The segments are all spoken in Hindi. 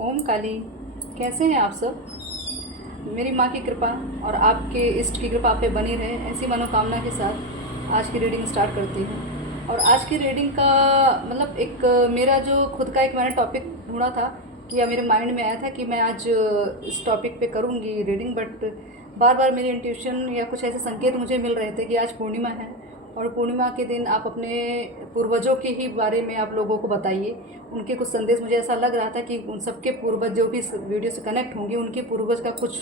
ओम काली। कैसे हैं आप सब? मेरी माँ की कृपा और आपके इष्ट की कृपा आप पे बनी रहे, ऐसी मनोकामना के साथ आज की रीडिंग स्टार्ट करती हूँ। और आज की रीडिंग का मतलब एक मेरा जो खुद का एक मैंने टॉपिक ढूंढा था कि या मेरे माइंड में आया था कि मैं आज इस टॉपिक पे करूँगी रीडिंग, बट बार बार मेरी इंट्यूशन या कुछ ऐसे संकेत मुझे मिल रहे थे कि आज पूर्णिमा है और पूर्णिमा के दिन आप अपने पूर्वजों के ही बारे में आप लोगों को बताइए। उनके कुछ संदेश मुझे ऐसा लग रहा था कि उन सबके पूर्वज जो भी इस वीडियो से कनेक्ट होंगे उनके पूर्वज का कुछ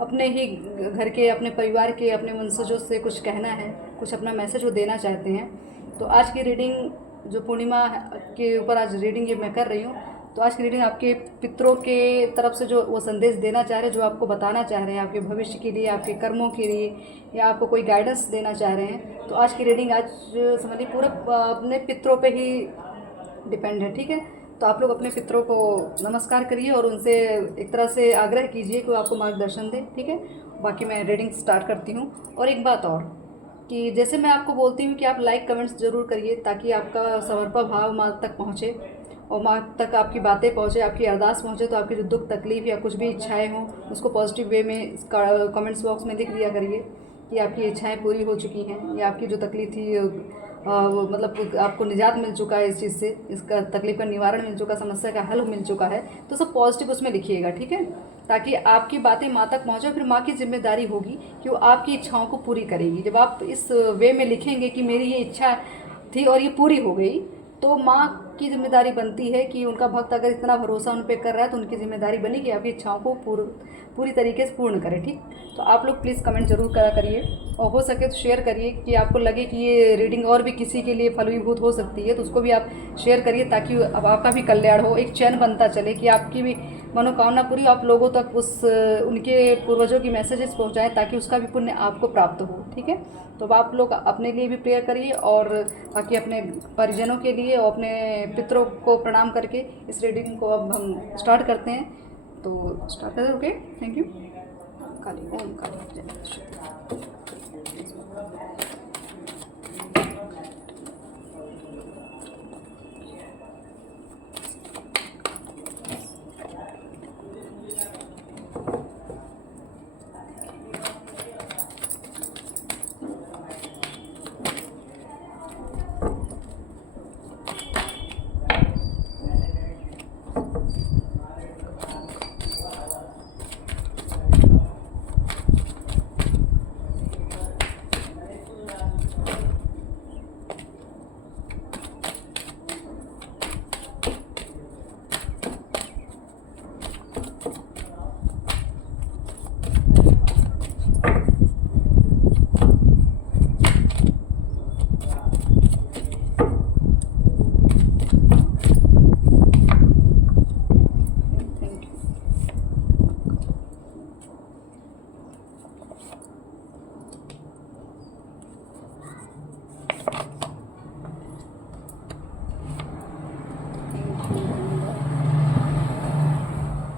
अपने ही घर के, अपने परिवार के, अपने वंशजों से कुछ कहना है, कुछ अपना मैसेज वो देना चाहते हैं। तो आज की रीडिंग जो पूर्णिमा के ऊपर आज रीडिंग ये मैं कर रही हूँ, तो आज की रीडिंग आपके पितरों के तरफ से जो वो संदेश देना चाह रहे हैं, जो आपको बताना चाह रहे हैं आपके भविष्य के लिए, आपके कर्मों के लिए, या आपको कोई गाइडेंस देना चाह रहे हैं। तो आज की रीडिंग आज समझिए पूरा अपने पितरों पे ही डिपेंड है, ठीक है। तो आप लोग अपने पितरों को नमस्कार करिए और उनसे एक तरह से आग्रह कीजिए कि वो आपको मार्गदर्शन दें, ठीक है। बाकी मैं रीडिंग स्टार्ट करती हूँ। और एक बात और कि जैसे मैं आपको बोलती हूँ कि आप लाइक कमेंट्स ज़रूर करिए ताकि आपका समर्पण भाव माँ तक पहुँचे और माँ तक आपकी बातें पहुँचे, आपकी अरदास पहुँचे। तो आपकी जो दुख तकलीफ़ या कुछ भी इच्छाएं हों उसको पॉजिटिव वे में कमेंट्स बॉक्स में लिख दिया करिए कि आपकी इच्छाएं पूरी हो चुकी हैं या आपकी जो तकलीफ़ थी वो मतलब आपको निजात मिल चुका है, इस चीज़ से इसका तकलीफ़ का निवारण मिल चुका, समस्या का हल मिल चुका है। तो सब पॉजिटिव उसमें लिखिएगा, ठीक है, ताकि आपकी बातें माँ तक पहुँचे। फिर माँ की जिम्मेदारी होगी कि वो आपकी इच्छाओं को पूरी करेगी। जब आप इस वे में लिखेंगे कि मेरी ये इच्छा थी और ये पूरी हो गई, तो माँ की जिम्मेदारी बनती है कि उनका भक्त अगर इतना भरोसा उन पर कर रहा है तो उनकी जिम्मेदारी बनी कि आपकी इच्छाओं को पूरी तरीके से पूर्ण करें, ठीक। तो आप लोग प्लीज़ कमेंट जरूर करा करिए और हो सके तो शेयर करिए कि आपको लगे कि ये रीडिंग और भी किसी के लिए फलीभूत हो सकती है, तो उसको भी आप शेयर करिए ताकि अब आपका भी कल्याण हो, एक चैन बनता चले कि आपकी भी मनोकामना पूरी, आप लोगों तक उस उनके पूर्वजों की मैसेजेस पहुंचाएं ताकि उसका भी पुण्य आपको प्राप्त हो, ठीक है। तो अब आप लोग अपने लिए भी प्रेयर करिए और बाकी अपने परिजनों के लिए और अपने पितरों को प्रणाम करके इस रीडिंग को अब हम स्टार्ट करते हैं। तो स्टार्ट करें, ओके, थैंक यू। काली ओम काली जय। Thank you.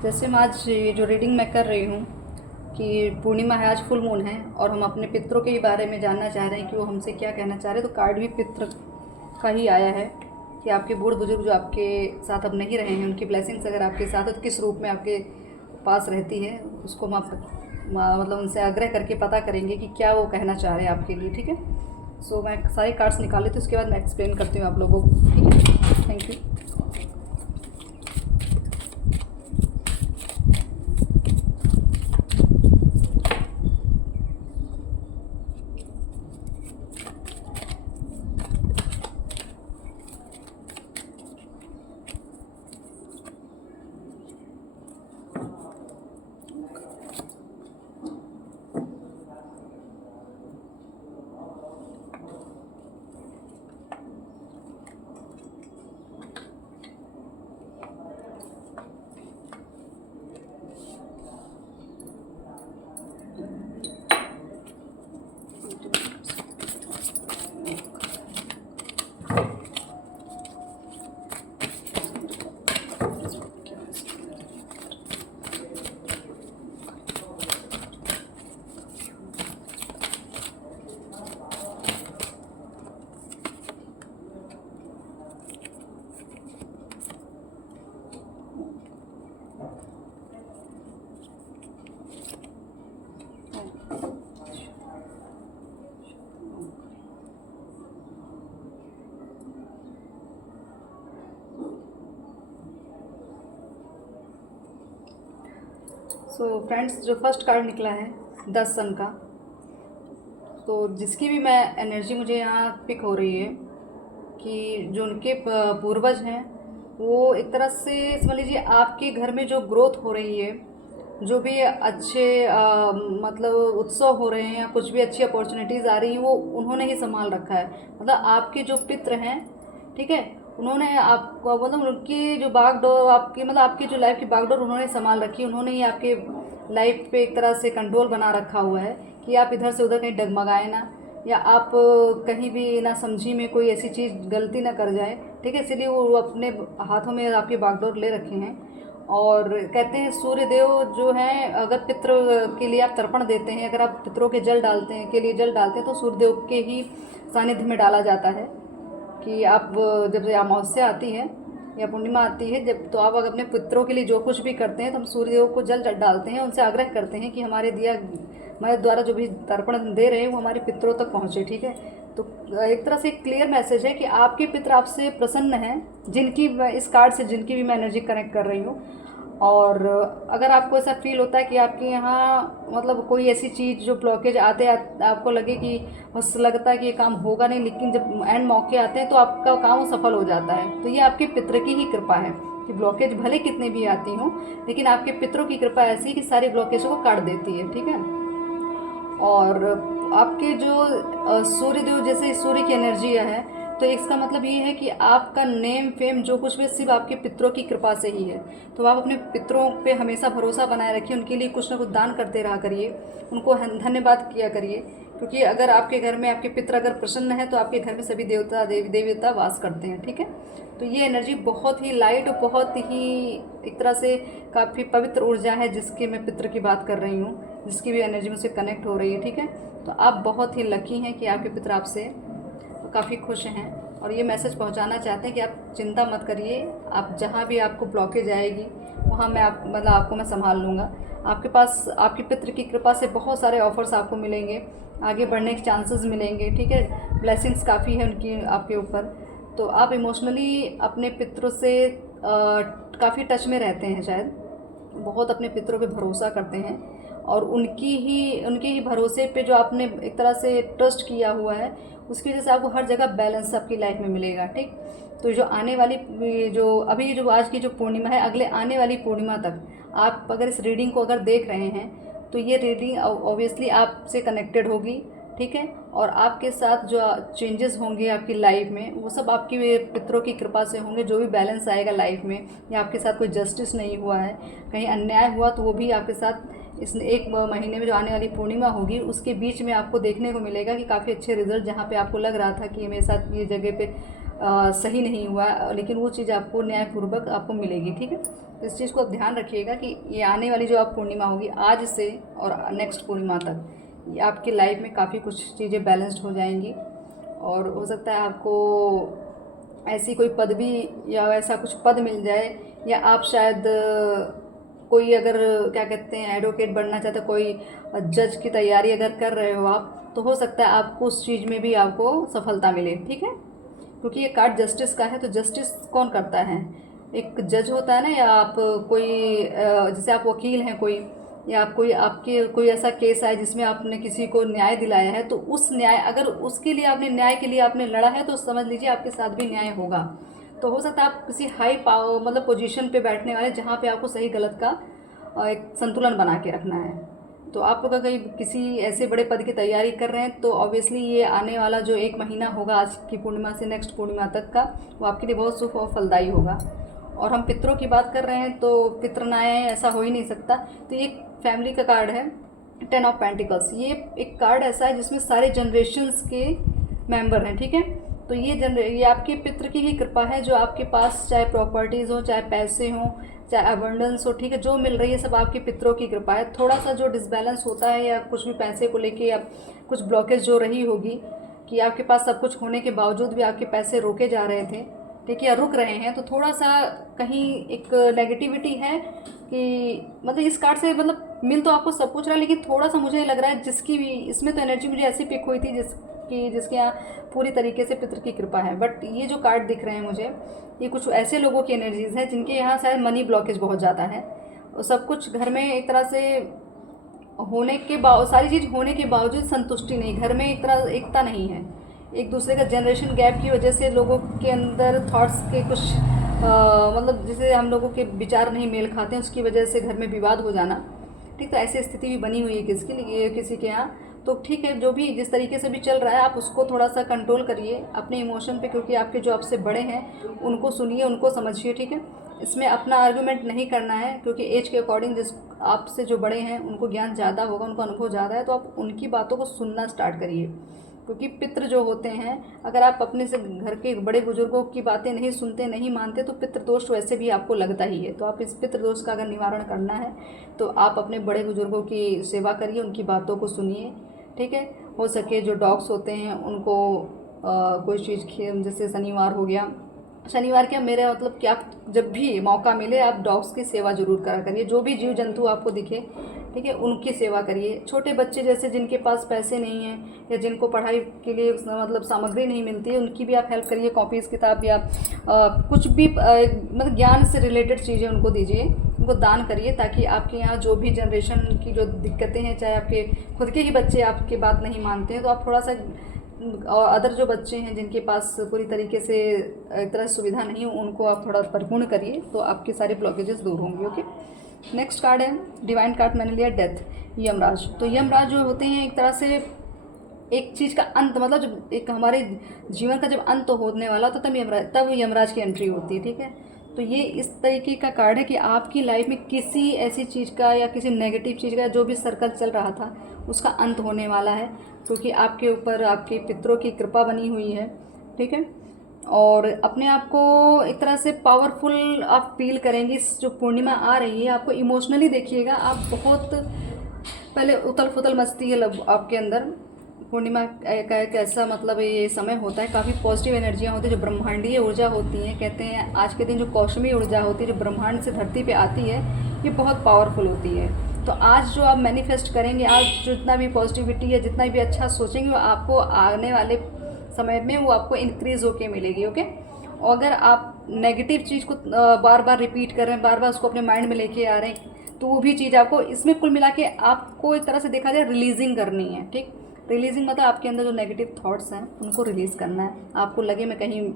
जैसे मैं आज ये जो रीडिंग मैं कर रही हूँ कि पूर्णिमा है, आज फुल मून है और हम अपने पितरों के बारे में जानना चाह रहे हैं कि वो हमसे क्या कहना चाह रहे हैं, तो कार्ड भी पितृ का ही आया है कि आपके बूढ़ बुजुर्ग जो आपके साथ अब नहीं रहे हैं उनकी ब्लेसिंग्स अगर आपके साथ है तो किस रूप में आपके पास रहती है, उसको हम आप मतलब उनसे आग्रह करके पता करेंगे कि क्या वो कहना चाह रहे हैं आपके लिए, ठीक है। सो मैं सारे कार्ड्स निकाल लेती हूँ, उसके बाद मैं एक्सप्लेन करती हूँ आप लोगों को, ठीक है। Thank you. सो फ्रेंड्स, जो फर्स्ट कार्ड निकला है 10 सन का, तो जिसकी भी मैं एनर्जी मुझे यहाँ पिक हो रही है कि जो उनके पूर्वज हैं वो एक तरह से समझ लीजिए आपके घर में जो ग्रोथ हो रही है, जो भी अच्छे मतलब उत्सव हो रहे हैं या कुछ भी अच्छी अपॉर्चुनिटीज़ आ रही हैं वो उन्होंने ही संभाल रखा है। मतलब आपके जो पित्र हैं, ठीक है, उन्होंने आपको मतलब उनकी जो बागडोर आपकी मतलब आपकी जो लाइफ की बागडोर उन्होंने संभाल रखी है। उन्होंने ही आपके लाइफ पे एक तरह से कंट्रोल बना रखा हुआ है कि आप इधर से उधर कहीं डगमगाए ना, या आप कहीं भी ना समझी में कोई ऐसी चीज़ गलती ना कर जाए, ठीक है। इसीलिए वो अपने हाथों में आपकी बागडोर ले रखे हैं। और कहते हैं सूर्य देव जो हैं, अगर पितरों के लिए आप तर्पण देते हैं, अगर आप पितरों के जल डालते हैं के लिए जल डालते हैं तो सूर्य देव के ही सानिध्य में डाला जाता है। कि आप जब अमावस्या आती है या पूर्णिमा आती है जब, तो आप अगर अपने पितरों के लिए जो कुछ भी करते हैं तो हम सूर्य देव को जल डालते हैं, उनसे आग्रह करते हैं कि हमारे द्वारा जो भी तर्पण दे रहे हैं वो हमारे पितरों तक पहुँचे, ठीक है। तो एक तरह से एक क्लियर मैसेज है कि आपके पितर आपसे प्रसन्न हैं, जिनकी इस कार्ड से जिनकी भी मैं एनर्जी कनेक्ट कर रही हूँ। और अगर आपको ऐसा फील होता है कि आपके यहाँ मतलब कोई ऐसी चीज़ जो ब्लॉकेज आपको लगे कि बस लगता है कि ये काम होगा नहीं, लेकिन जब एंड मौके आते हैं तो आपका काम सफल हो जाता है, तो ये आपके पितर की ही कृपा है कि ब्लॉकेज भले कितने भी आती हों, लेकिन आपके पितरों की कृपा ऐसी कि सारी ब्लॉकेजों को काट देती है, ठीक है। और आपके जो सूर्यदेव जैसे सूर्य की एनर्जी है, तो इसका मतलब ये है कि आपका नेम फेम जो कुछ भी सिर्फ आपके पितरों की कृपा से ही है। तो आप अपने पितरों पे हमेशा भरोसा बनाए रखिए, उनके लिए कुछ ना कुछ दान करते रहा करिए, उनको धन्यवाद किया करिए। क्योंकि अगर आपके घर में आपके पितर अगर प्रसन्न है तो आपके घर में सभी देवता देवता वास करते हैं, ठीक है। तो ये एनर्जी बहुत ही लाइट और बहुत ही एक तरह से काफ़ी पवित्र ऊर्जा है जिसकी मैं पितर की बात कर रही हूँ, जिसकी भी एनर्जी मुझसे कनेक्ट हो रही है, ठीक है। तो आप बहुत ही लकी हैं कि आपके पितर आपसे काफ़ी खुश हैं और ये मैसेज पहुंचाना चाहते हैं कि आप चिंता मत करिए, आप जहाँ भी आपको ब्लॉकेज आएगी वहाँ मैं आपको मैं संभाल लूँगा। आपके पास आपके पितर की कृपा से बहुत सारे ऑफ़र्स आपको मिलेंगे, आगे बढ़ने के चांसेस मिलेंगे, ठीक है। ब्लेसिंग्स काफ़ी है उनकी आपके ऊपर। तो आप इमोशनली अपने पितरों से काफ़ी टच में रहते हैं, शायद बहुत अपने पितरों पे भरोसा करते हैं और उनके ही भरोसे पे जो आपने एक तरह से ट्रस्ट किया हुआ है उसकी वजह से आपको हर जगह बैलेंस आपकी लाइफ में मिलेगा, ठीक। तो जो आने वाली जो अभी जो आज की जो पूर्णिमा है, अगले आने वाली पूर्णिमा तक आप अगर इस रीडिंग को अगर देख रहे हैं तो ये रीडिंग ऑब्वियसली आपसे कनेक्टेड होगी, ठीक है। और आपके साथ जो चेंजेस होंगे आपकी लाइफ में वो सब आपकी पितरों की कृपा से होंगे। जो भी बैलेंस आएगा लाइफ में, या आपके साथ कोई जस्टिस नहीं हुआ है, कहीं अन्याय हुआ, तो वो भी आपके साथ इस एक महीने में जो आने वाली पूर्णिमा होगी उसके बीच में आपको देखने को मिलेगा कि काफ़ी अच्छे रिजल्ट, जहाँ पे आपको लग रहा था कि मेरे साथ ये जगह पे सही नहीं हुआ, लेकिन वो चीज़ आपको न्यायपूर्वक आपको मिलेगी, ठीक है। तो इस चीज़ को आप ध्यान रखिएगा कि ये आने वाली जो आप पूर्णिमा होगी आज से और नेक्स्ट पूर्णिमा तक, ये आपकी लाइफ में काफ़ी कुछ चीज़ें बैलेंस्ड हो जाएंगी। और हो सकता है आपको ऐसी कोई पदवी या ऐसा कुछ पद मिल जाए, या आप शायद कोई अगर क्या कहते हैं एडवोकेट बनना चाहते, कोई जज की तैयारी अगर कर रहे हो आप, तो हो सकता है आपको उस चीज़ में भी आपको सफलता मिले, ठीक है। क्योंकि ये कार्ड जस्टिस का है, तो जस्टिस कौन करता है? एक जज होता है ना, या आप कोई जैसे आप वकील हैं कोई, या आप आपके कोई ऐसा केस आए जिसमें आपने किसी को न्याय दिलाया है, तो उस न्याय अगर उसके लिए आपने न्याय के लिए आपने लड़ा है तो समझ लीजिए आपके साथ भी न्याय होगा। तो हो सकता है आप किसी हाई पावर मतलब पोजीशन पे बैठने वाले, जहाँ पे आपको सही गलत का एक संतुलन बना के रखना है। तो आप अगर कहीं किसी ऐसे बड़े पद की तैयारी कर रहे हैं तो ऑब्वियसली ये आने वाला जो एक महीना होगा आज की पूर्णिमा से नेक्स्ट पूर्णिमा तक का, वो आपके लिए बहुत शुभ और फलदायी होगा। और हम पितरों की बात कर रहे हैं तो पितर ना आए ऐसा हो ही नहीं सकता। तो ये फैमिली का कार्ड है, 10 ऑफ पेंटिकल्स। ये एक कार्ड ऐसा है जिसमें सारे जनरेशन्स के मेंबर हैं, ठीक है। तो ये आपके पितर की ही कृपा है, जो आपके पास चाहे प्रॉपर्टीज़ हो, चाहे पैसे हों, चाहे अबंडेंस हो, ठीक है, जो मिल रही है सब आपके पितरों की कृपा है। थोड़ा सा जो डिसबैलेंस होता है या कुछ भी पैसे को लेके या कुछ ब्लॉकेज जो रही होगी कि आपके पास सब कुछ होने के बावजूद भी आपके पैसे रोके जा रहे थे, ठीक है, या रुक रहे हैं, तो थोड़ा सा कहीं एक नेगेटिविटी है कि मतलब इस कार्ड से मतलब मिल तो आपको सब कुछ रहा है, लेकिन थोड़ा सा मुझे लग रहा है जिसकी भी इसमें तो एनर्जी मुझे ऐसी पिक हुई थी जिसके यहाँ पूरी तरीके से पितर की कृपा है। बट ये जो कार्ड दिख रहे हैं मुझे, ये कुछ ऐसे लोगों की एनर्जीज़ हैं जिनके यहाँ शायद मनी ब्लॉकेज बहुत ज़्यादा है। सब कुछ घर में एक तरह से होने के सारी चीज़ होने के बावजूद संतुष्टि नहीं, घर में एक तरह एकता नहीं है। एक दूसरे का जनरेशन गैप की वजह से लोगों के अंदर थॉट्स के कुछ मतलब जैसे हम लोगों के विचार नहीं मेल खाते हैं, उसकी वजह से घर में विवाद हो जाना। ठीक, तो ऐसी स्थिति भी बनी हुई है किसके लिए, किसी के यहाँ। तो ठीक है, जो भी जिस तरीके से भी चल रहा है आप उसको थोड़ा सा कंट्रोल करिए अपने इमोशन पे, क्योंकि आपके जो आपसे बड़े हैं उनको सुनिए, उनको समझिए। ठीक है, इसमें अपना आर्गूमेंट नहीं करना है, क्योंकि एज के अकॉर्डिंग जिस आपसे जो बड़े हैं उनको ज्ञान ज़्यादा होगा, उनको अनुभव ज़्यादा है, तो आप उनकी बातों को सुनना स्टार्ट करिए। क्योंकि पितृ जो होते हैं, अगर आप अपने से घर के बड़े बुजुर्गों की बातें नहीं सुनते, नहीं मानते, तो पितृ दोष वैसे भी आपको लगता ही है। तो आप इस पितृ दोष का अगर निवारण करना है तो आप अपने बड़े बुजुर्गों की सेवा करिए, उनकी बातों को सुनिए। ठीक है, हो सके जो डॉग्स होते हैं उनको कोई चीज़ जैसे शनिवार हो गया, शनिवार क्या मेरा मतलब कि आप जब भी मौका मिले आप डॉग्स की सेवा ज़रूर करा करिए। जो भी जीव जंतु आपको दिखे, ठीक है, उनकी सेवा करिए। छोटे बच्चे जैसे जिनके पास पैसे नहीं हैं या जिनको पढ़ाई के लिए मतलब सामग्री नहीं मिलती है, उनकी भी आप हेल्प करिए। कॉपीज़, किताब या कुछ भी मतलब ज्ञान से रिलेटेड चीज़ें उनको दीजिए, उनको दान करिए, ताकि आपके यहाँ जो भी जनरेशन की जो दिक्कतें हैं, चाहे आपके खुद के ही बच्चे आपकी बात नहीं मानते हैं, तो आप थोड़ा सा, और अदर जो बच्चे हैं जिनके पास पूरी तरीके से एक तरह सुविधा नहीं हो, उनको आप थोड़ा परिपूर्ण करिए, तो आपके सारे ब्लॉकेजेस दूर होंगे। ओके, नेक्स्ट कार्ड है डिवाइन कार्ड, मैंने लिया डेथ, यमराज। तो यमराज जो होते हैं एक तरह से एक चीज़ का अंत, मतलब जब एक हमारे जीवन का जब अंत होने वाला तो तब यमराज की एंट्री होती है। ठीक है, तो ये इस तरीके का कार्ड है कि आपकी लाइफ में किसी ऐसी चीज़ का या किसी नेगेटिव चीज़ का जो भी सर्कल चल रहा था उसका अंत होने वाला है, क्योंकि आपके ऊपर आपके पितरों की कृपा बनी हुई है। ठीक है, और अपने आप को एक तरह से पावरफुल आप फील करेंगे। इस जो पूर्णिमा आ रही है आपको इमोशनली देखिएगा, आप बहुत पहले उथल पुथल मचती है आपके अंदर। पूर्णिमा का एक ऐसा मतलब ये समय होता है, काफ़ी पॉजिटिव एनर्जियाँ होती है, जो ब्रह्मांडीय ऊर्जा होती हैं। कहते हैं आज के दिन जो कौशमी ऊर्जा होती है, जो ब्रह्मांड से धरती पे आती है, ये बहुत पावरफुल होती है। तो आज जो आप मैनिफेस्ट करेंगे, आज जो जितना भी पॉजिटिविटी है, जितना भी अच्छा सोचेंगे, वो आपको आने वाले समय में वो आपको इंक्रीज़ होके मिलेगी। ओके, और अगर आप नेगेटिव चीज़ को बार बार रिपीट कर रहे हैं, बार बार उसको अपने माइंड में लेके आ रहे हैं, तो वो भी चीज़ आपको इसमें कुल मिला के आपको एक तरह से देखा जाए रिलीजिंग करनी है। ठीक, रिलीजिंग मतलब आपके अंदर जो नेगेटिव थॉट्स हैं उनको रिलीज़ करना है। आपको लगे मैं कहीं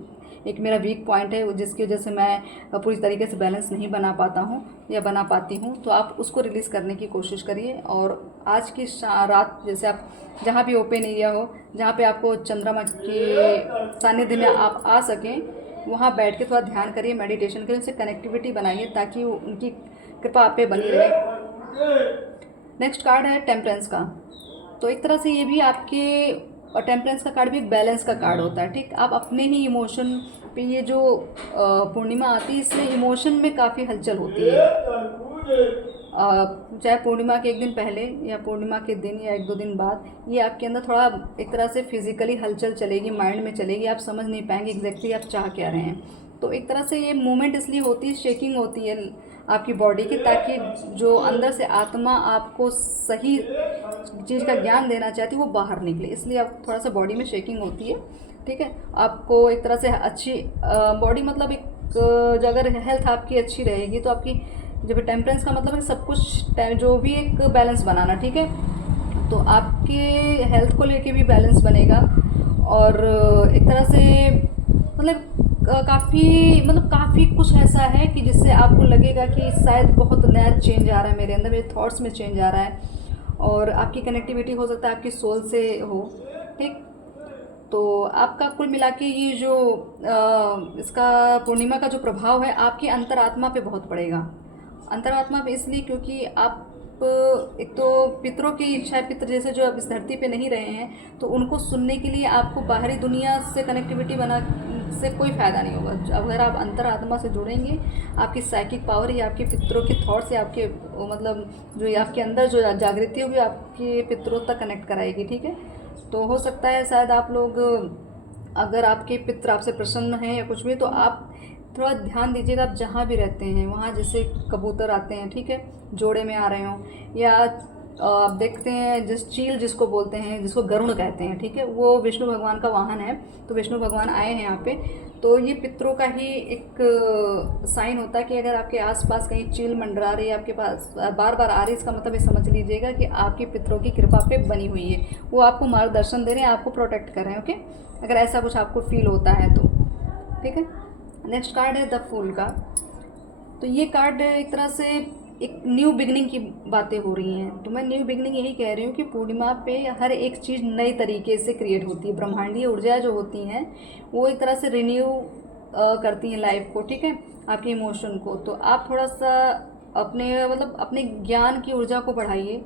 एक मेरा वीक पॉइंट है जिसकी वजह से मैं पूरी तरीके से बैलेंस नहीं बना पाता हूँ या बना पाती हूँ, तो आप उसको रिलीज़ करने की कोशिश करिए। और आज की रात जैसे आप जहाँ भी ओपन एरिया हो, जहाँ पे आपको चंद्रमा के सानिध्य में आप आ सकें, वहाँ बैठ के थोड़ा ध्यान करिए, मेडिटेशन करिए, उनसे कनेक्टिविटी बनाइए ताकि उनकी कृपा आप पे बनी रहे। नेक्स्ट कार्ड है टेम्परेंस का। तो एक तरह से ये भी आपके, और टेम्परेंस का कार्ड भी एक बैलेंस का कार्ड होता है। ठीक, आप अपने ही इमोशन पे, ये जो पूर्णिमा आती है इससे इमोशन में काफ़ी हलचल होती है। चाहे पूर्णिमा के एक दिन पहले या पूर्णिमा के दिन या एक दो दिन बाद, ये आपके अंदर थोड़ा एक तरह से फिजिकली हलचल चलेगी, माइंड में चलेगी, आप समझ नहीं पाएंगे एग्जैक्टली आप चाह क्या रहे हैं। तो एक तरह से ये मूवमेंट इसलिए होती है, शेकिंग होती है आपकी बॉडी की, ताकि जो अंदर से आत्मा आपको सही चीज़ का ज्ञान देना चाहती है वो बाहर निकले, इसलिए आप थोड़ा सा बॉडी में शेकिंग होती है। ठीक है, आपको एक तरह से अच्छी बॉडी मतलब एक अगर हेल्थ आपकी अच्छी रहेगी तो आपकी, जब टेम्परेंस का मतलब है सब कुछ जो भी एक बैलेंस बनाना। ठीक है, तो आपके हेल्थ को लेके भी बैलेंस बनेगा, और एक तरह से मतलब काफ़ी कुछ ऐसा है कि जिससे आपको लगेगा कि शायद बहुत नया चेंज आ रहा है मेरे अंदर, मेरे थॉट्स में चेंज आ रहा है, और आपकी कनेक्टिविटी हो सकता है आपकी सोल से हो। ठीक, तो आपका कुल मिला के ये जो इसका पूर्णिमा का जो प्रभाव है आपकी अंतरात्मा पे बहुत पड़ेगा। अंतरात्मा पे इसलिए क्योंकि आप एक तो पितरों की इच्छा है, पितर जैसे जो अब इस धरती पे नहीं रहे हैं, तो उनको सुनने के लिए आपको बाहरी दुनिया से कनेक्टिविटी बना से कोई फ़ायदा नहीं होगा। अगर आप अंतरात्मा से जुड़ेंगे, आपकी साइकिक पावर या आपके पितरों के थॉट्स या आपके मतलब जो आपके अंदर जो जागृति होगी आपके पितरों तक कनेक्ट कराएगी। ठीक है, तो हो सकता है शायद आप लोग, अगर आपके पितर आपसे प्रसन्न हैं या कुछ भी, तो आप थोड़ा ध्यान दीजिएगा। आप जहाँ भी रहते हैं वहाँ जैसे कबूतर आते हैं, ठीक है, जोड़े में आ रहे हों, या आप देखते हैं जिस चील जिसको बोलते हैं, जिसको गरुड़ कहते हैं, ठीक है, वो विष्णु भगवान का वाहन है। तो विष्णु भगवान आए हैं यहाँ पे, तो ये पितरों का ही एक साइन होता है कि अगर आपके आसपास कहीं चील मंडरा रही है, आपके पास बार बार आ रही है, इसका मतलब ये समझ लीजिएगा कि आपके पितरों की कृपा पे बनी हुई है, वो आपको मार्गदर्शन दे रहे हैं, आपको प्रोटेक्ट कर रहे हैं। ओके, अगर ऐसा कुछ आपको फील होता है तो ठीक है। नेक्स्ट कार्ड है द फूल का। तो ये कार्ड एक तरह से एक न्यू बिगनिंग की बातें हो रही हैं। तो मैं न्यू बिगनिंग यही कह रही हूँ कि पूर्णिमा पे हर एक चीज़ नई तरीके से क्रिएट होती है। ब्रह्मांडीय ऊर्जा जो होती हैं वो एक तरह से रिन्यू करती हैं लाइफ को, ठीक है, आपके इमोशन को। तो आप थोड़ा सा अपने मतलब अपने ज्ञान की ऊर्जा को बढ़ाइए,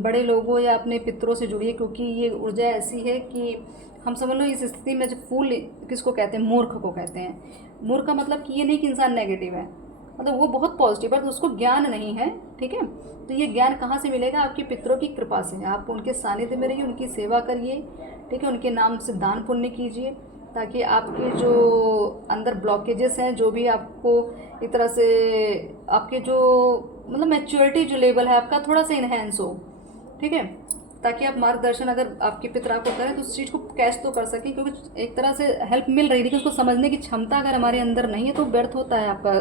बड़े लोगों या अपने पितरों से जुड़िए, क्योंकि ये ऊर्जा ऐसी है कि हम समझ लो इस स्थिति में जो फूल किसको कहते हैं, मूर्ख को कहते हैं। मूर्ख का मतलब कि ये नहीं कि इंसान नेगेटिव है, मतलब वो बहुत पॉजिटिव है, तो उसको ज्ञान नहीं है, ठीक है। तो ये ज्ञान कहाँ से मिलेगा? आपके पितरों की कृपा से। आप उनके सानिध्य में रहिए, उनकी सेवा करिए, ठीक है, उनके नाम से दान पुण्य कीजिए, ताकि आपके जो अंदर ब्लॉकेजेस हैं, जो भी आपको एक तरह से आपके जो मतलब मैच्योरिटी जो लेवल है आपका थोड़ा सा इन्हेंस हो, ठीक है, ताकि आप मार्गदर्शन अगर आपके पिता आपको करें तो उस चीज़ को कैच तो कर सकें, क्योंकि एक तरह से हेल्प मिल रही है, लेकिन उसको समझने की क्षमता अगर हमारे अंदर नहीं है तो व्यर्थ होता है आपका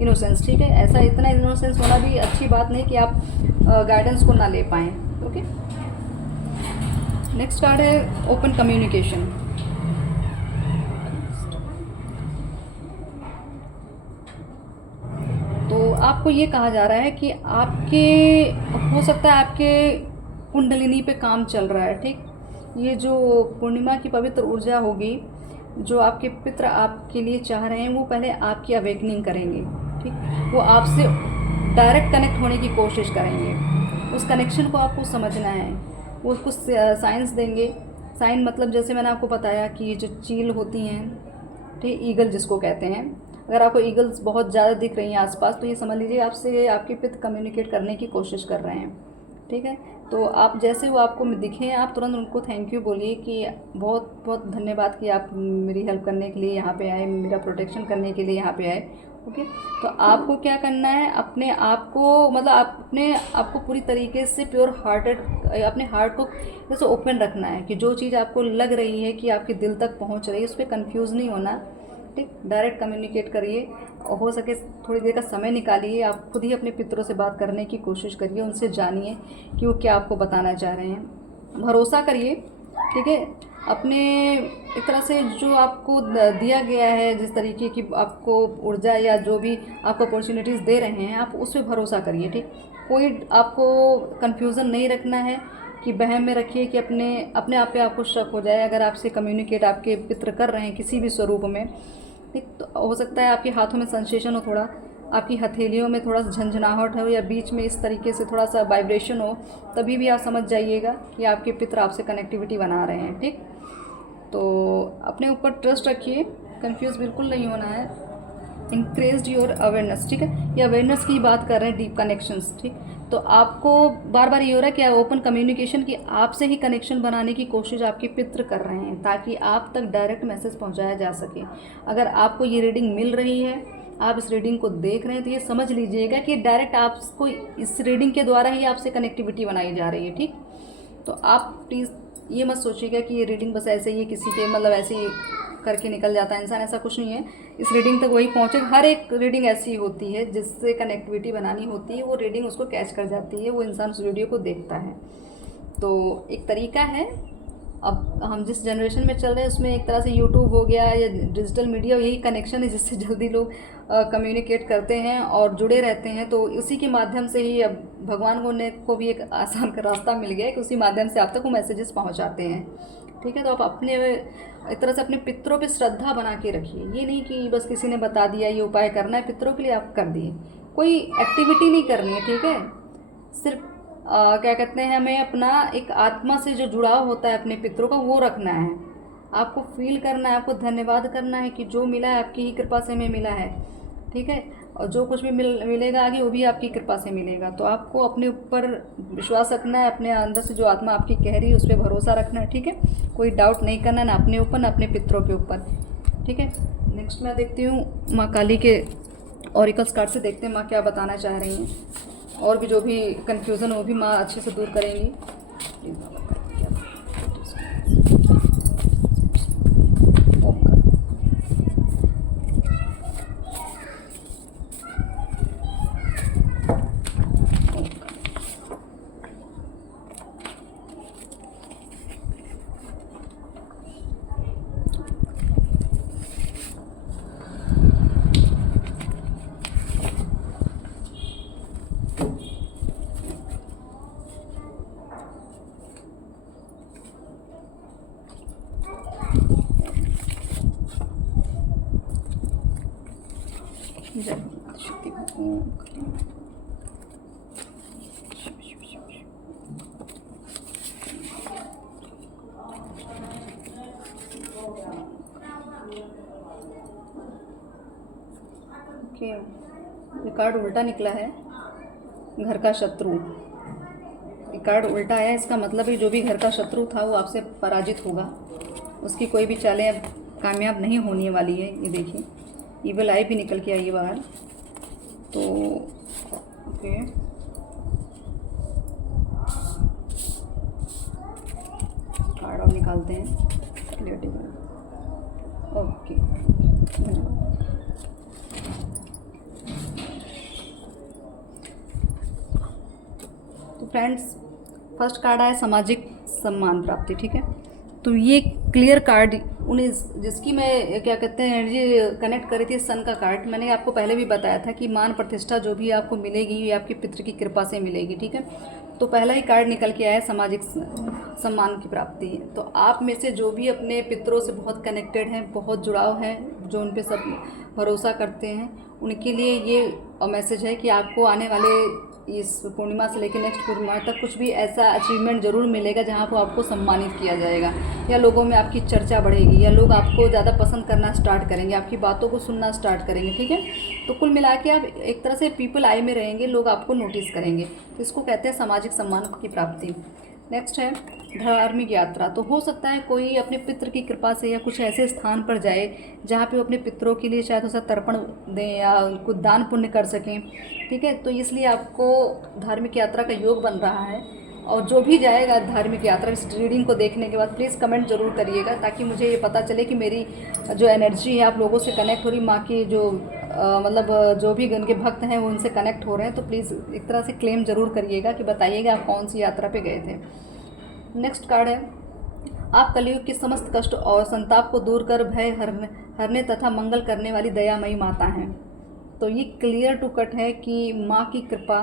इनोसेंस, ठीक है। ऐसा इतना इनोसेंस होना भी अच्छी बात नहीं कि आप गाइडेंस को ना ले पाएँ। ओके, नेक्स्ट कार्ड है ओपन कम्युनिकेशन। तो आपको ये कहा जा रहा है कि आपके हो सकता है आपके कुंडलिनी पे काम चल रहा है, ठीक। ये जो पूर्णिमा की पवित्र ऊर्जा होगी, जो आपके पितर आपके लिए चाह रहे हैं, वो पहले आपकी अवेकनिंग करेंगे, ठीक। वो आपसे डायरेक्ट कनेक्ट होने की कोशिश करेंगे। उस कनेक्शन को आपको समझना है, वो उसको साइंस देंगे। साइन मतलब जैसे मैंने आपको बताया कि ये जो चील होती हैं, ठीक, ईगल जिसको कहते हैं, अगर आपको ईगल्स बहुत ज़्यादा दिख रही हैं आसपास, तो ये समझ लीजिए आपसे आपके पिता कम्युनिकेट करने की कोशिश कर रहे हैं, ठीक है। तो आप जैसे वो आपको दिखें, आप तुरंत उनको थैंक यू बोलिए कि बहुत बहुत धन्यवाद कि आप मेरी हेल्प करने के लिए यहाँ पे आए, मेरा प्रोटेक्शन करने के लिए यहाँ पे आए। ओके, तो आपको क्या करना है, अपने आप को मतलब अपने आप को पूरी तरीके से प्योर हार्टेड, अपने हार्ट को जैसे ओपन रखना है कि जो चीज़ आपको लग रही है कि आपके दिल तक पहुँच रही है, उस पर कन्फ्यूज़ नहीं होना, ठीक। डायरेक्ट कम्युनिकेट करिए, और हो सके थोड़ी देर का समय निकालिए, आप खुद ही अपने पितरों से बात करने की कोशिश करिए, उनसे जानिए कि वो क्या आपको बताना चाह रहे हैं। भरोसा करिए, ठीक है, अपने एक तरह से जो आपको दिया गया है, जिस तरीके की आपको ऊर्जा या जो भी आपको अपॉर्चुनिटीज़ दे रहे हैं, आप उस पर भरोसा करिए, ठीक। कोई आपको कन्फ्यूज़न नहीं रखना है कि वहम में रखिए कि अपने आप पे आपको शक हो जाए। अगर आपसे कम्युनिकेट आपके पितर कर रहे हैं किसी भी स्वरूप में, ठीक, तो हो सकता है आपके हाथों में सेंसेशन हो, थोड़ा आपकी हथेलियों में थोड़ा सा झंझनाहट हो, या बीच में इस तरीके से थोड़ा सा वाइब्रेशन हो, तभी भी आप समझ जाइएगा कि आपके पितर आपसे कनेक्टिविटी बना रहे हैं, ठीक। तो अपने ऊपर ट्रस्ट रखिए, कंफ्यूज बिल्कुल नहीं होना है। इंक्रीज योर अवेयरनेस, ठीक है, ये अवेयरनेस की बात कर रहे हैं, डीप कनेक्शंस, ठीक। तो आपको बार बार ये हो रहा है कि ओपन कम्युनिकेशन की आपसे ही कनेक्शन बनाने की कोशिश आपके पितर कर रहे हैं, ताकि आप तक डायरेक्ट मैसेज पहुंचाया जा सके। अगर आपको ये रीडिंग मिल रही है, आप इस रीडिंग को देख रहे हैं, तो ये समझ लीजिएगा कि डायरेक्ट आपको इस रीडिंग के द्वारा ही आपसे कनेक्टिविटी बनाई जा रही है, ठीक। तो आप प्लीज़ ये मत सोचिएगा कि ये रीडिंग बस ऐसे ही किसी के मतलब ऐसे ही करके निकल जाता है इंसान, ऐसा कुछ नहीं है। इस रीडिंग तक वही पहुँचे, हर एक रीडिंग ऐसी होती है जिससे कनेक्टिविटी बनानी होती है, वो रीडिंग उसको कैच कर जाती है, वो इंसान उस वीडियो को देखता है। तो एक तरीका है, अब हम जिस जनरेशन में चल रहे हैं उसमें एक तरह से यूट्यूब हो गया या डिजिटल मीडिया, यही कनेक्शन है जिससे जल्दी लोग कम्युनिकेट करते हैं और जुड़े रहते हैं। तो इसी के माध्यम से ही अब भगवान को भी एक आसान का रास्ता मिल गया है कि उसी माध्यम से आप तक वो मैसेजेस पहुंचाते हैं, ठीक है। तो आप अपने एक तरह से अपने पितरों पे श्रद्धा बना के रखिए। ये नहीं कि बस किसी ने बता दिया ये उपाय करना है, पितरों के लिए आप कर दिए, कोई एक्टिविटी नहीं करनी है, ठीक है। सिर्फ क्या कहते हैं, हमें अपना एक आत्मा से जो जुड़ाव होता है अपने पितरों का, वो रखना है। आपको फील करना है, आपको धन्यवाद करना है कि जो मिला है आपकी ही कृपा से हमें मिला है, ठीक है। और जो कुछ भी मिलेगा आगे वो भी आपकी कृपा से मिलेगा। तो आपको अपने ऊपर विश्वास रखना है, अपने अंदर से जो आत्मा आपकी कह रही है उस पर भरोसा रखना है, ठीक है। कोई डाउट नहीं करना है, ना अपने ऊपर ना अपने पितरों के ऊपर, ठीक है। नेक्स्ट मैं देखती हूँ माँ काली के ऑरिकल्स कार्ड से, देखते हैं माँ क्या बताना चाह रही हैं। और भी जो भी कन्फ्यूज़न वो भी माँ अच्छे से दूर करेंगी। जय शक्ति ओम। ओके, ये कार्ड उल्टा निकला है, घर का शत्रु। ये कार्ड उल्टा आया, इसका मतलब है जो भी घर का शत्रु था वो आपसे पराजित होगा, उसकी कोई भी चालें अब कामयाब नहीं होने वाली है। ये देखिए, ईविल आई भी निकल के आई है बाहर। तो ओके, कार्ड और निकालते हैं। ओके, तो फ्रेंड्स, फर्स्ट कार्ड आया सामाजिक सम्मान प्राप्ति। ठीक है, तो ये क्लियर कार्ड उन्हें जिसकी मैं क्या कहते हैं एनर्जी कनेक्ट करी थी, सन का कार्ड। मैंने आपको पहले भी बताया था कि मान प्रतिष्ठा जो भी आपको मिलेगी ये आपके पितृ की कृपा से मिलेगी। ठीक है, तो पहला ही कार्ड निकल के आया सामाजिक सम्मान की प्राप्ति। तो आप में से जो भी अपने पितरों से बहुत कनेक्टेड हैं, बहुत जुड़ाव है, जो उन पे सब भरोसा करते हैं, उनके लिए ये मैसेज है कि आपको आने वाले इस पूर्णिमा से लेकर नेक्स्ट पूर्णिमा तक कुछ भी ऐसा अचीवमेंट ज़रूर मिलेगा जहाँ पर आपको सम्मानित किया जाएगा, या लोगों में आपकी चर्चा बढ़ेगी, या लोग आपको ज़्यादा पसंद करना स्टार्ट करेंगे, आपकी बातों को सुनना स्टार्ट करेंगे। ठीक है, तो कुल मिला के आप एक तरह से पीपल आई में रहेंगे, लोग आपको नोटिस करेंगे। तो इसको कहते हैं सामाजिक सम्मान की प्राप्ति। नेक्स्ट है धार्मिक यात्रा। तो हो सकता है कोई अपने पितृ की कृपा से या कुछ ऐसे स्थान पर जाए जहाँ पे वो अपने पितरों के लिए शायद उसे तर्पण दें या कुछ दान पुण्य कर सकें। ठीक है, तो इसलिए आपको धार्मिक यात्रा का योग बन रहा है। और जो भी जाएगा धार्मिक यात्रा, इस रीडिंग को देखने के बाद प्लीज़ कमेंट ज़रूर करिएगा, ताकि मुझे ये पता चले कि मेरी जो एनर्जी है आप लोगों से कनेक्ट हो रही, माँ की जो मतलब जो भी उनके भक्त हैं वो उनसे कनेक्ट हो रहे हैं। तो प्लीज़ एक तरह से क्लेम ज़रूर करिएगा कि बताइएगा आप कौन सी यात्रा पे गए थे। नेक्स्ट कार्ड है, आप कलयुग के समस्त कष्ट और संताप को दूर कर भय हरने तथा मंगल करने वाली दयामयी माता हैं। तो ये क्लियर टू कट है कि माँ की कृपा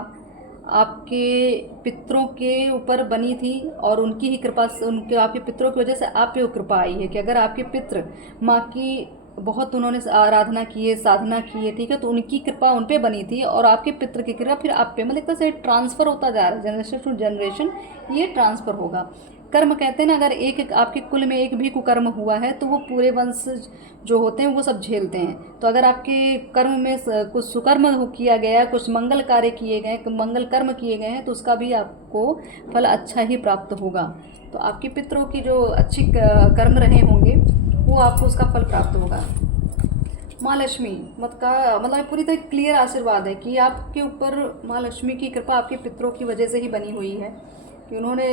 आपके पितरों के ऊपर बनी थी, और उनकी ही कृपा से, उनके आपके पितरों की वजह से आप पे वो कृपा आई है कि अगर आपके पितृ माँ की बहुत उन्होंने आराधना की है, साधना की है, ठीक है, तो उनकी कृपा उन पे बनी थी, और आपके पितृ की कृपा फिर आप पे, मतलब एक तरह से ट्रांसफ़र होता जा रहा है, जनरेशन टू जनरेशन ये ट्रांसफ़र होगा। कर्म कहते हैं ना, अगर एक आपके कुल में एक भी कुकर्म हुआ है तो वो पूरे वंश जो होते हैं वो सब झेलते हैं। तो अगर आपके कर्म में कुछ सुकर्म किया गया, कुछ मंगल कार्य किए गए, मंगल कर्म किए गए हैं, तो उसका भी आपको फल अच्छा ही प्राप्त होगा। तो आपके पितरों की जो अच्छी कर्म रहे होंगे वो आपको उसका फल प्राप्त होगा। माँ लक्ष्मी मतलब पूरी तरह क्लियर आशीर्वाद है कि आपके ऊपर माँ लक्ष्मी की कृपा आपके पितरों की वजह से ही बनी हुई है, कि उन्होंने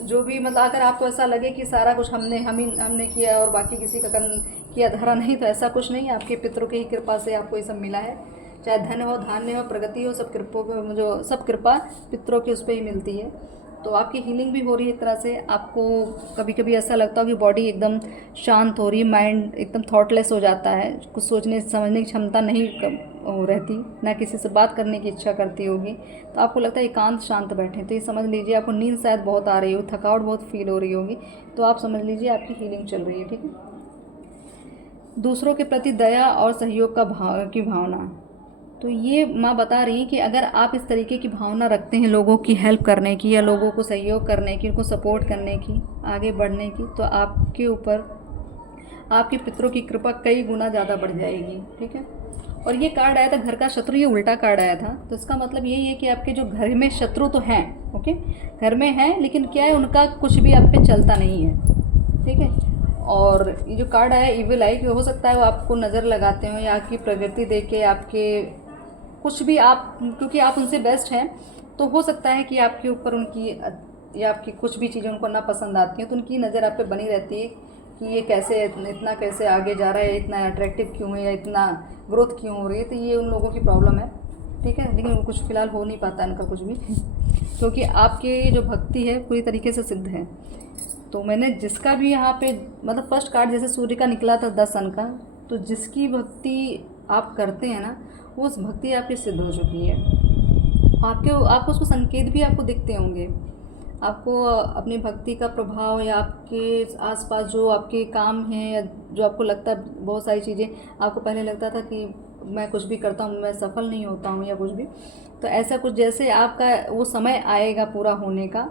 जो भी मतलब अगर आपको ऐसा लगे कि सारा कुछ हमने किया और बाकी किसी का कर्म किया धरा नहीं, तो ऐसा कुछ नहीं है। आपके पितरों की ही कृपा से आपको ये सब मिला है, चाहे धन हो, धान्य हो, प्रगति हो, सब कृपा पितरों की उस पर ही मिलती है। तो आपकी हीलिंग भी हो रही है एक तरह से। आपको कभी कभी ऐसा लगता हो कि बॉडी एकदम शांत हो रही है, माइंड एकदम थॉटलेस हो जाता है, कुछ सोचने समझने की क्षमता नहीं रहती, ना किसी से बात करने की इच्छा करती होगी, तो आपको लगता है एकांत शांत बैठे, तो ये समझ लीजिए आपको नींद शायद बहुत आ रही हो, थकावट बहुत फील हो रही होगी, तो आप समझ लीजिए आपकी हीलिंग चल रही है। ठीक है, दूसरों के प्रति दया और सहयोग की भावना। तो ये माँ बता रही है कि अगर आप इस तरीके की भावना रखते हैं लोगों की हेल्प करने की, या लोगों को सहयोग करने की, उनको सपोर्ट करने की, आगे बढ़ने की, तो आपके ऊपर आपके पितरों की कृपा कई गुना ज़्यादा बढ़ जाएगी। ठीक है, और ये कार्ड आया था घर का शत्रु, ये उल्टा कार्ड आया था, तो इसका मतलब यही है कि आपके जो घर में शत्रु तो हैं, ओके, घर में हैं, लेकिन क्या है उनका कुछ भी आप पे चलता नहीं है। ठीक है, और ये जो कार्ड आया इविल आई, हो सकता है वो आपको नज़र लगाते हो या आपकी प्रगति देख के आपके कुछ भी आप, क्योंकि आप उनसे बेस्ट हैं, तो हो सकता है कि आपके ऊपर उनकी या आपकी कुछ भी चीज़ें उनको ना पसंद आती हैं, तो उनकी नज़र आप पे बनी रहती है कि ये कैसे इतना कैसे आगे जा रहा है, इतना अट्रैक्टिव क्यों है, या इतना ग्रोथ क्यों हो रही है। तो ये उन लोगों की प्रॉब्लम है, ठीक है। लेकिन कुछ फ़िलहाल हो नहीं पाता इनका कुछ भी क्योंकि आपकी जो भक्ति है पूरी तरीके से सिद्ध है। तो मैंने जिसका भी यहाँ पे मतलब फर्स्ट कार्ड जैसे सूर्य का निकला था 10 सन का, तो जिसकी भक्ति आप करते हैं ना, वो उस भक्ति आपकी सिद्ध हो चुकी है। आपको उसको संकेत भी आपको दिखते होंगे। आपको अपनी भक्ति का प्रभाव या आपके आसपास जो आपके काम हैं या जो आपको लगता है बहुत सारी चीज़ें, आपको पहले लगता था कि मैं कुछ भी करता हूँ मैं सफल नहीं होता हूँ या कुछ भी, तो ऐसा कुछ जैसे आपका वो समय आएगा पूरा होने का,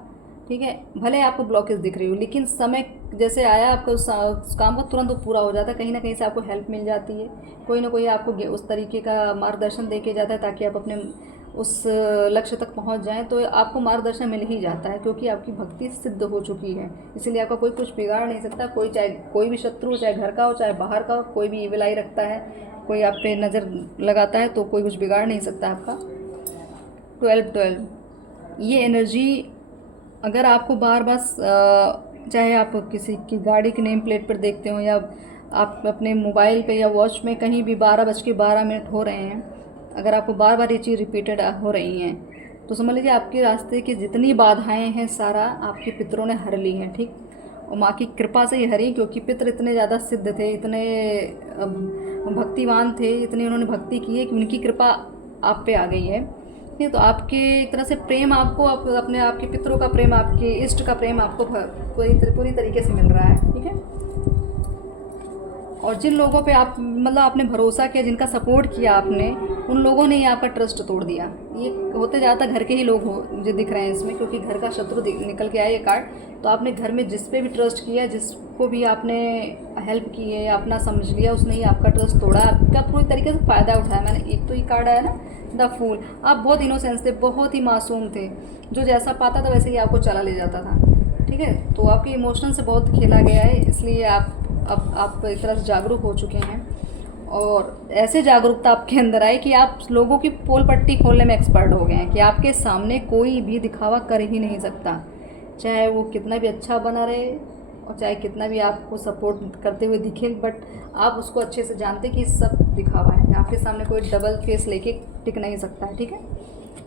ठीक है। भले आपको ब्लॉकेज दिख रही हो, लेकिन समय जैसे आया आपका उस काम को तुरंत वो पूरा हो जाता है। कहीं ना कहीं से आपको हेल्प मिल जाती है, कोई ना कोई आपको उस तरीके का मार्गदर्शन दे के जाता है ताकि आप अपने उस लक्ष्य तक पहुंच जाएं। तो आपको मार्गदर्शन मिल ही जाता है क्योंकि आपकी भक्ति सिद्ध हो चुकी है, इसीलिए आपका कोई कुछ बिगाड़ नहीं सकता। कोई चाहे कोई भी शत्रु, चाहे घर का हो चाहे बाहर का हो, कोई भी इविल आई रखता है, कोई आप पे नज़र लगाता है, तो कोई कुछ बिगाड़ नहीं सकता आपका। 12 ये एनर्जी अगर आपको बार बार चाहे आप किसी की गाड़ी की नेम प्लेट पर देखते हो या आप अपने मोबाइल पे या वॉच में कहीं भी 12:12 हो रहे हैं, अगर आपको बार बार ये चीज़ रिपीटेड हो रही हैं, तो समझ लीजिए आपके रास्ते की जितनी बाधाएं हैं सारा आपके पितरों ने हर ली हैं, ठीक। और माँ की कृपा से ही हरी, क्योंकि पितर इतने ज़्यादा सिद्ध थे, इतने भक्तिवान थे, इतनी उन्होंने भक्ति की है कि उनकी कृपा आप पे आ गई है। तो आपके एक तरह से प्रेम आपको अपने आपके पितरों का प्रेम, आपके इष्ट का प्रेम आपको पूरी तरीके से मिल रहा है, ठीक है। और जिन लोगों पे आप मतलब आपने भरोसा किया, जिनका सपोर्ट किया आपने, उन लोगों ने ही आपका ट्रस्ट तोड़ दिया। ये होते ज़्यादा घर के ही लोग जो दिख रहे हैं इसमें, क्योंकि घर का शत्रु निकल के आया ये कार्ड। तो आपने घर में जिस पे भी ट्रस्ट किया, जिसको भी आपने हेल्प की है या अपना समझ लिया, उसने ही आपका ट्रस्ट तोड़ा, आपका पूरी तरीके से फ़ायदा उठाया। मैंने एक तो ये कार्ड आया ना, द फूल। आप बहुत इनोसेंस थे, बहुत ही मासूम थे, जो जैसा पाता था वैसे ही आपको चला ले जाता था, ठीक है। तो आपके इमोशन से बहुत खेला गया है, इसलिए आप एक तरह से जागरूक हो चुके हैं। और ऐसे जागरूकता आपके अंदर आई कि आप लोगों की पोल पट्टी खोलने में एक्सपर्ट हो गए हैं कि आपके सामने कोई भी दिखावा कर ही नहीं सकता, चाहे वो कितना भी अच्छा बना रहे और चाहे कितना भी आपको सपोर्ट करते हुए दिखे, बट आप उसको अच्छे से जानते कि सब दिखावा है। आपके सामने कोई डबल फेस लेके टिक नहीं सकता है, ठीक है।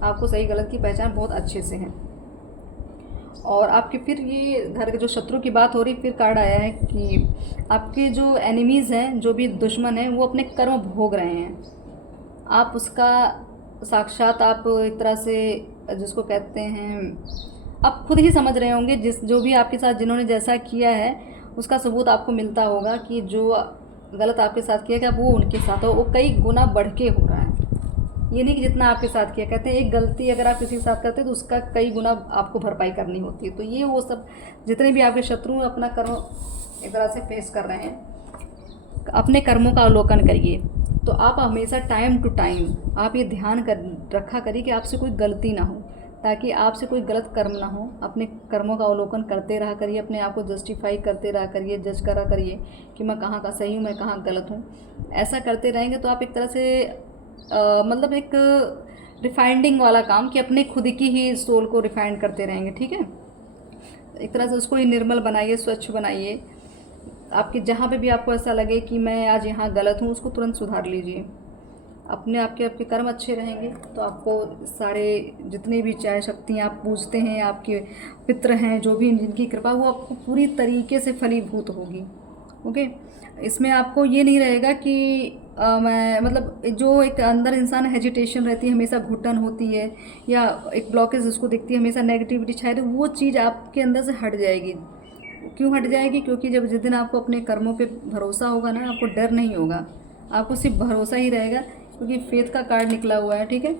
आपको सही गलत की पहचान बहुत अच्छे से है। और आपके फिर ये घर के जो शत्रु की बात हो रही, फिर कार्ड आया है कि आपके जो एनिमीज़ हैं, जो भी दुश्मन हैं, वो अपने कर्म भोग रहे हैं। आप उसका साक्षात आप एक तरह से जिसको कहते हैं, आप खुद ही समझ रहे होंगे, जो भी आपके साथ जिन्होंने जैसा किया है उसका सबूत आपको मिलता होगा कि जो गलत आपके साथ किया, कि अब वो उनके साथ हो, वो कई गुना बढ़ के हो रहा है। ये नहीं कि जितना आपके साथ किया, कहते हैं एक गलती अगर आप किसी के साथ करते हैं तो उसका कई गुना आपको भरपाई करनी होती है। तो ये वो सब जितने भी आपके शत्रु अपना कर्म एक तरह से फेस कर रहे हैं, अपने कर्मों का अवलोकन करिए। तो आप हमेशा टाइम टू टाइम आप ये ध्यान रखा करिए कि आपसे कोई गलती ना हो, ताकि आपसे कोई गलत कर्म ना हो। अपने कर्मों का अवलोकन करते रहा करिए, अपने आप को जस्टिफाई करते रहा करिए, जज करा करिए कि मैं कहाँ का सही हूँ, मैं कहाँ गलत हूँ। ऐसा करते रहेंगे तो आप एक तरह से मतलब एक रिफाइंडिंग वाला काम, कि अपने खुद की ही सोल को रिफाइंड करते रहेंगे, ठीक है। एक तरह से उसको ही निर्मल बनाइए, स्वच्छ बनाइए। आपके जहाँ पे भी आपको ऐसा लगे कि मैं आज यहाँ गलत हूँ, उसको तुरंत सुधार लीजिए। अपने आपके कर्म अच्छे रहेंगे तो आपको सारे जितने भी चाहे शक्तियाँ आप पूजते हैं, आपके पितृ हैं, जो भी जिनकी कृपा, वो आपको पूरी तरीके से फलीभूत होगी, ओके। इसमें आपको ये नहीं रहेगा कि मैं मतलब जो एक अंदर इंसान हेजिटेशन रहती है, हमेशा घुटन होती है या एक ब्लॉकेज उसको दिखती है, हमेशा नेगेटिविटी छाई, तो वो चीज़ आपके अंदर से हट जाएगी। क्यों हट जाएगी? क्योंकि जब जिस दिन आपको अपने कर्मों पे भरोसा होगा ना, आपको डर नहीं होगा, आपको सिर्फ भरोसा ही रहेगा, क्योंकि फेथ का कार्ड निकला हुआ है, ठीक है।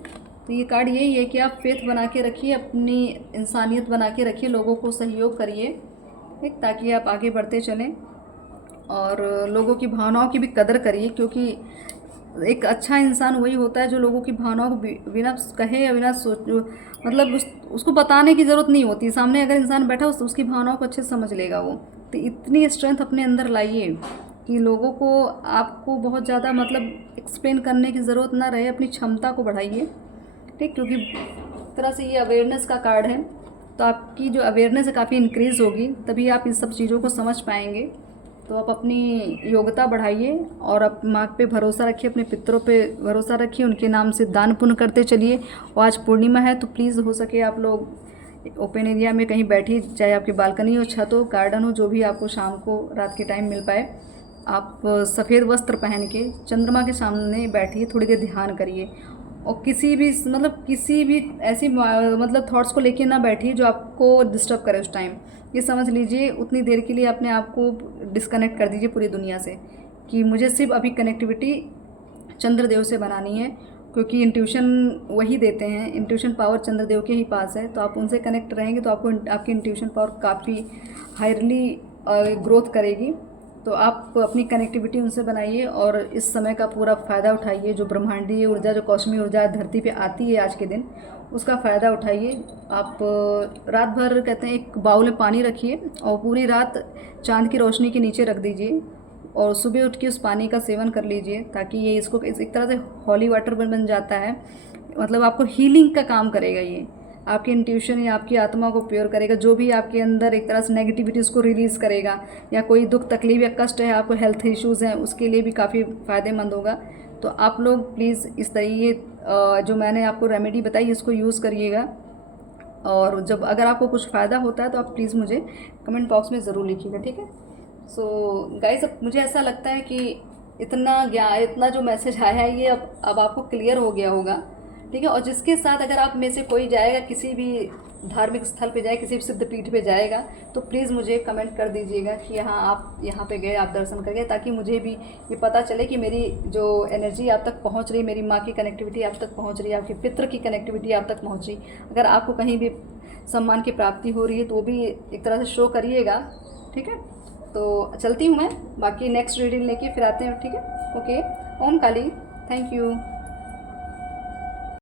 तो ये कार्ड यही है कि आप फेथ बना के रखिए, अपनी इंसानियत बना के रखिए, लोगों को सहयोग करिए, ठीक, ताकि आप आगे बढ़ते चलें। और लोगों की भावनाओं की भी कदर करिए, क्योंकि एक अच्छा इंसान वही होता है जो लोगों की भावनाओं को बिना कहे या बिना सोच मतलब उसको बताने की ज़रूरत नहीं होती। सामने अगर इंसान बैठा उसकी भावनाओं को अच्छे से समझ लेगा वो। तो इतनी स्ट्रेंथ अपने अंदर लाइए कि लोगों को आपको बहुत ज़्यादा मतलब एक्सप्लेन करने की ज़रूरत ना रहे, अपनी क्षमता को बढ़ाइए, ठीक। क्योंकि एक तरह से ये अवेयरनेस का कार्ड है, तो आपकी जो अवेयरनेस है काफ़ी इंक्रीज़ होगी, तभी आप इस सब चीज़ों को समझ पाएंगे। तो आप अपनी योग्यता बढ़ाइए और आप माँ पे भरोसा रखिए, अपने पितरों पे भरोसा रखिए, उनके नाम से दान पुण्य करते चलिए। और आज पूर्णिमा है तो प्लीज़ हो सके आप लोग ओपन एरिया में कहीं बैठिए, चाहे आपकी बालकनी हो, छत हो, गार्डन हो, जो भी आपको शाम को रात के टाइम मिल पाए। आप सफ़ेद वस्त्र पहन के चंद्रमा के सामने बैठिए, थोड़ी देर ध्यान करिए और किसी भी मतलब किसी भी ऐसी मतलब थॉट्स को लेके ना बैठिए जो आपको डिस्टर्ब करे उस टाइम। ये समझ लीजिए उतनी देर के लिए अपने आप को डिस्कनेक्ट कर दीजिए पूरी दुनिया से, कि मुझे सिर्फ अभी कनेक्टिविटी चंद्रदेव से बनानी है, क्योंकि इंट्यूशन वही देते हैं, इंट्यूशन पावर चंद्रदेव के ही पास है। तो आप उनसे कनेक्ट रहेंगे तो आपको आपकी इंट्यूशन पावर काफ़ी हाईली ग्रोथ करेगी। तो आप अपनी कनेक्टिविटी उनसे बनाइए और इस समय का पूरा फ़ायदा उठाइए। जो ब्रह्मांडीय ऊर्जा, जो कौशमी ऊर्जा धरती पे आती है आज के दिन, उसका फ़ायदा उठाइए। आप रात भर कहते हैं एक बाउल में पानी रखिए और पूरी रात चांद की रोशनी के नीचे रख दीजिए और सुबह उठ के उस पानी का सेवन कर लीजिए, ताकि ये इसको एक तरह से हॉली वाटर बन जाता है। मतलब आपको हीलिंग का काम करेगा ये, आपकी इंट्यूशन या आपकी आत्मा को प्योर करेगा। जो भी आपके अंदर एक तरह से नेगेटिविटी उसको रिलीज़ करेगा, या कोई दुख तकलीफ या कष्ट है, आपको हेल्थ इश्यूज़ हैं, उसके लिए भी काफ़ी फ़ायदेमंद होगा। तो आप लोग प्लीज़ इस तरीके जो मैंने आपको रेमेडी बताई इसको यूज़ करिएगा। और जब अगर आपको कुछ फ़ायदा होता है तो आप प्लीज़ मुझे कमेंट बॉक्स में ज़रूर लिखिएगा, ठीक है। सो गाइस, अब मुझे ऐसा लगता है कि इतना जो मैसेज आया है ये अब आपको क्लियर हो गया होगा, ठीक है। और जिसके साथ अगर आप में से कोई जाएगा, किसी भी धार्मिक स्थल पे जाए, किसी भी सिद्धपीठ पे जाएगा, तो प्लीज़ मुझे कमेंट कर दीजिएगा कि हाँ आप यहाँ पे गए, आप दर्शन कर गए, ताकि मुझे भी ये पता चले कि मेरी जो एनर्जी आप तक पहुँच रही, मेरी माँ की कनेक्टिविटी आप तक पहुँच रही है, आपके पितृ की कनेक्टिविटी आप तक पहुँच रही। अगर आपको कहीं भी सम्मान की प्राप्ति हो रही है तो वो भी एक तरह से शो करिएगा, ठीक है। तो चलती हूँ मैं, बाकी नेक्स्ट रीडिंग लेके फिर आते हैं, ठीक है। Okay, Om Kali, thank you.